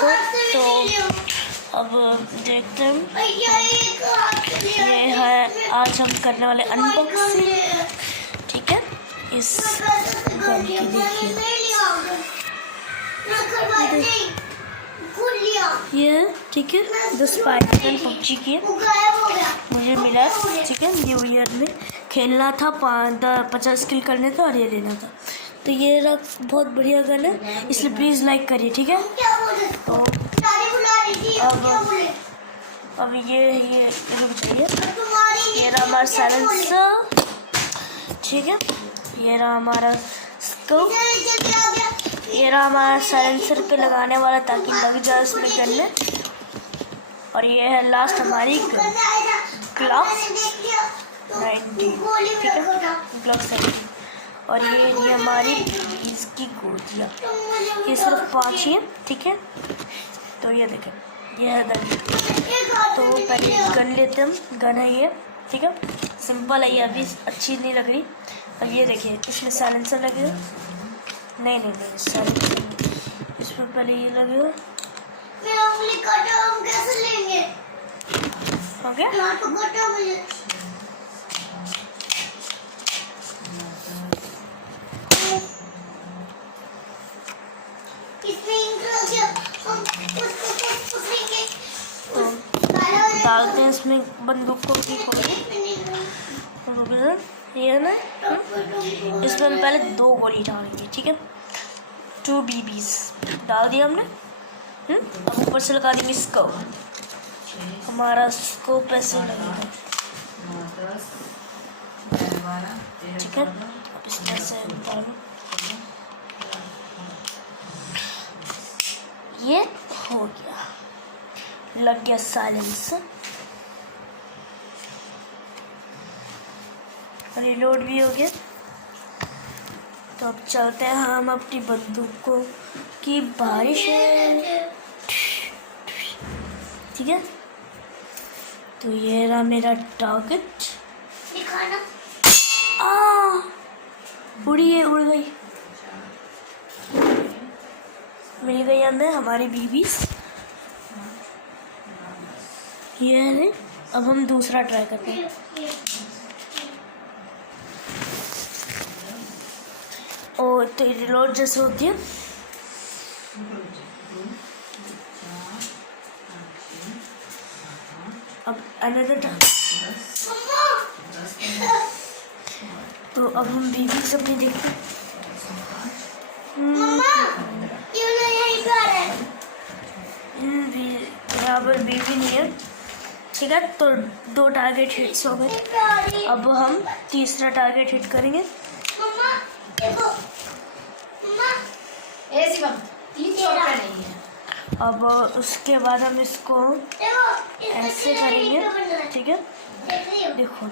देखो। तो अब देखते हैं, ये है आज हम करने वाले अनबॉक्सिंग, ठीक है, इस गन की। देखिए ये, ठीक है, द स्पाइडरमैन पबजी की है, मुझे मिला, ठीक है, न्यू ईयर में खेलना था, 50 किल करने थे और ये लेना था। तो ये रहा, बहुत बढ़िया गन है, इसलिए प्लीज़ लाइक करिए, ठीक है। तो अब ये रुक जाइए, ये रहा हमारा साइलेंसर, ठीक है, ये रहा हमारा स्कोप, ये रहा हमारा साइलेंसर पे लगाने वाला ताकि लग जाए उसमें गन में। और ये है लास्ट हमारी ग्लॉक 90, ठीक है, ग्लॉक 70। और ये हमारी इसकी गोलियाँ, ये सिर्फ 5 ही है, ठीक है। तो ये देखें, ये है गन। तो पहले गन लेते हम, गन है ये, ठीक है, सिंपल है ये, अभी अच्छी नहीं लग रही। और ये देखिए, इसमें साइलेंसर लगेगा, नहीं साइलेंसर, इसमें पहले ये लगेगा। हम कैसे लेंगे? हो गया? डालते हैं इसमें बंदूक को भी खोले, ये है ना, इसमें हम पहले 2 गोली डालेंगे, ठीक है, 2 BBs डाल दिया हमने। अब ऊपर से लगा देंगे स्कोप, हमारा स्कोप ऐसे लगेगा, ठीक है। अब इसमें से डालो, ये हो गया, लग गया साइलेंसर, रिलोड भी हो गया। तो अब चलते हैं हम अपनी बंदूकों की बारिश है, ठीक है। तो ये रहा मेरा टारगेट, उड़ गई, मिल गई हमें हमारी बीबीज, ये है। अब हम दूसरा ट्राई करते हैं। और तो रिलोड जैसे होती है, अब अनदर टाइम। तो अब हम बीबीज अपनी देखते हैं। बराबर बीबी नहीं है, ठीक है। तो 2 टारगेट हिट्स हो गए, अब हम तीसरा टारगेट हिट करेंगे। अब उसके बाद हम इसको ऐसे करेंगे, ठीक है, देखो,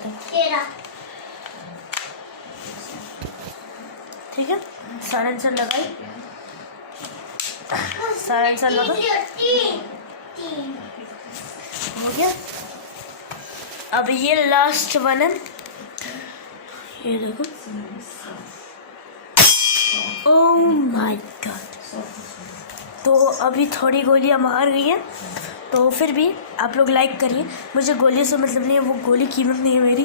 ठीक है। साइलेंसर लगाई, साइलेंसर लगा, हो गया। अब ये लास्ट वन है, ये देखो, ओह माय गॉड। तो अभी थोड़ी गोलियां मार गई हैं, तो फिर भी आप लोग लाइक करिए, मुझे गोली से मतलब नहीं है, वो गोली कीमत नहीं है मेरी,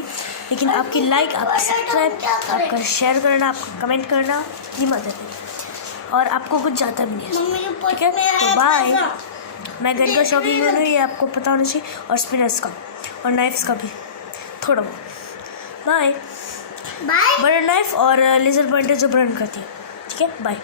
लेकिन आपकी लाइक, आपका सब्सक्राइब, आपका शेयर करना, आपका कमेंट करना कीमत है, और आपको कुछ जाता भी नहीं है, ठीक है। तो बाय। मैं गन का शौकीन हूँ, ये आपको पता होना चाहिए, और स्पिनर्स का और नाइफ्स का भी थोड़ा बहुत। बाय। बड़ा नाइफ और लेज़र पॉइंटर जो बर्न करती है, ठीक है, बाय।